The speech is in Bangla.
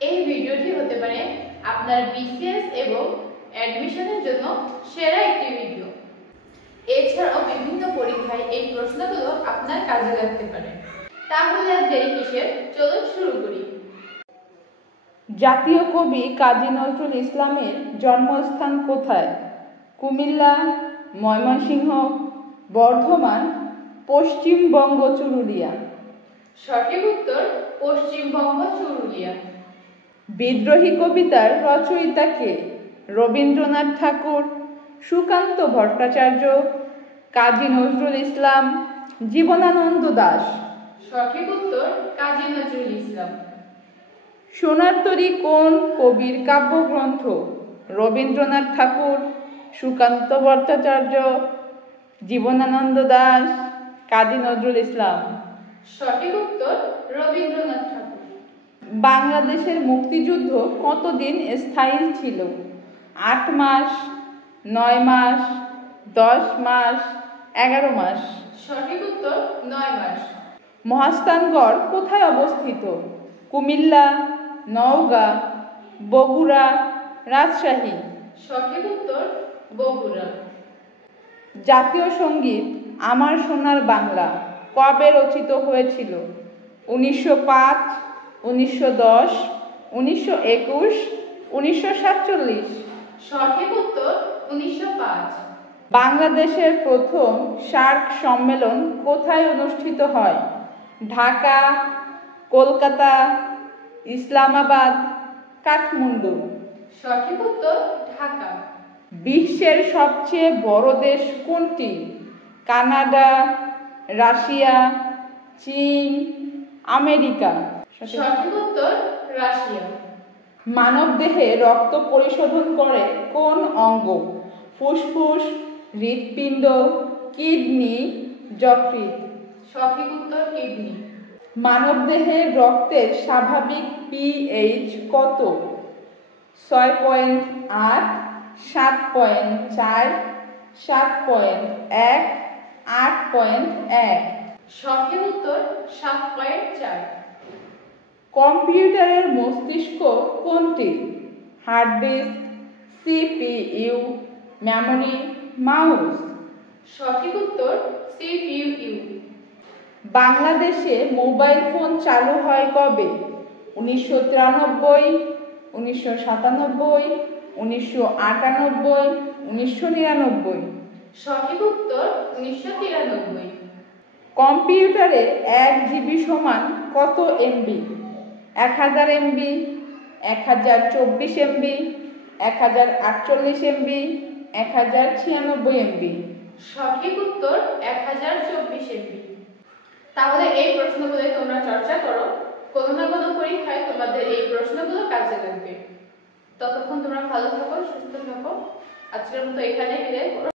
এই ভিডিওটি হতে পারে আপনার বিসিএস এবং অ্যাডমিশনের জন্য সেরা একটি ভিডিও। এছাড়াও বিভিন্ন পরীক্ষায় এই প্রশ্নগুলো আপনার কাজে লাগতে পারে। তাহলে আর দেরি কিসের, চলুন শুরু করি। জাতীয় কবি কাজী নজরুল ইসলামের জন্মস্থান কোথায়? কুমিল্লা, ময়মনসিংহ, বর্ধমান, পশ্চিমবঙ্গ চুরুলিয়া। সঠিক উত্তর পশ্চিমবঙ্গ চুরুলিয়া। বিদ্রোহী কবিতার রচয়িতা কে? রবীন্দ্রনাথ ঠাকুর, সুকান্ত ভট্টাচার্য, কাজী নজরুল ইসলাম, জীবনানন্দ দাশ। সঠিক উত্তর কাজী নজরুল ইসলাম। সোনার তরী কোন কবির কাব্যগ্রন্থ? রবীন্দ্রনাথ ঠাকুর, সুকান্ত ভট্টাচার্য, জীবনানন্দ দাশ, কাজী নজরুল ইসলাম। সঠিক উত্তর রবীন্দ্রনাথ ঠাকুর। বাংলাদেশের মুক্তিযুদ্ধ কতদিন স্থায়ী ছিল? 8 মাস, 9 মাস, 10 মাস, 11 মাস। সঠিক উত্তর 9 মাস। মহাস্থানগড় কোথায় অবস্থিত? কুমিল্লা, নওগাঁ, বগুড়া, রাজশাহী। সঠিক উত্তর বগুড়া। জাতীয় সঙ্গীত আমার সোনার বাংলা কবে রচিত হয়েছিল? 1905, 1910, 1921, 1947। সঠিক উত্তর 1905। বাংলাদেশের প্রথম সার্ক সম্মেলন কোথায় অনুষ্ঠিত হয়? ঢাকা, কলকাতা, ইসলামাবাদ, কাঠমান্ডু। সঠিক উত্তর ঢাকা। বিশ্বের সবচেয়ে বড় দেশ কোনটি? কানাডা, রাশিয়া, চীন, আমেরিকা। সঠিক উত্তর রাশিয়া। মানবদেহে রক্ত পরিশোধন করে কোন অঙ্গ? ফুসফুস, হৃৎপিণ্ড, কিডনি, যকৃৎ। সঠিক উত্তর কিডনি। মানবদেহে রক্তের স্বাভাবিক পিএইচ কত? 6.8, 7.4, 7.1, 8.1। সঠিক উত্তর 7.4। কম্পিউটারের মস্তিষ্ক কোনটি? Hard disk, CPU, memory, mouse. সঠিক উত্তর সিপিইউ। বাংলাদেশে মোবাইল ফোন চালু হয় কবে? 1993, 1997, 1998, 1999। সঠিক উত্তর 1993। কম্পিউটারে 1 জিবি সমান কত MB? 1000 MB, 1024 MB, 1048 MB, 1096 MB. সঠিক উত্তর 1024 এমবি। তাহলে এই প্রশ্নগুলো তোমরা চর্চা করো, কোনো না কোনো পরীক্ষায় তোমাদের এই প্রশ্নগুলো কাজে লাগবে। ততক্ষণ তোমরা ভালো থাকো, সুস্থ থাকো। আজকের মতো এখানেই বিদায়।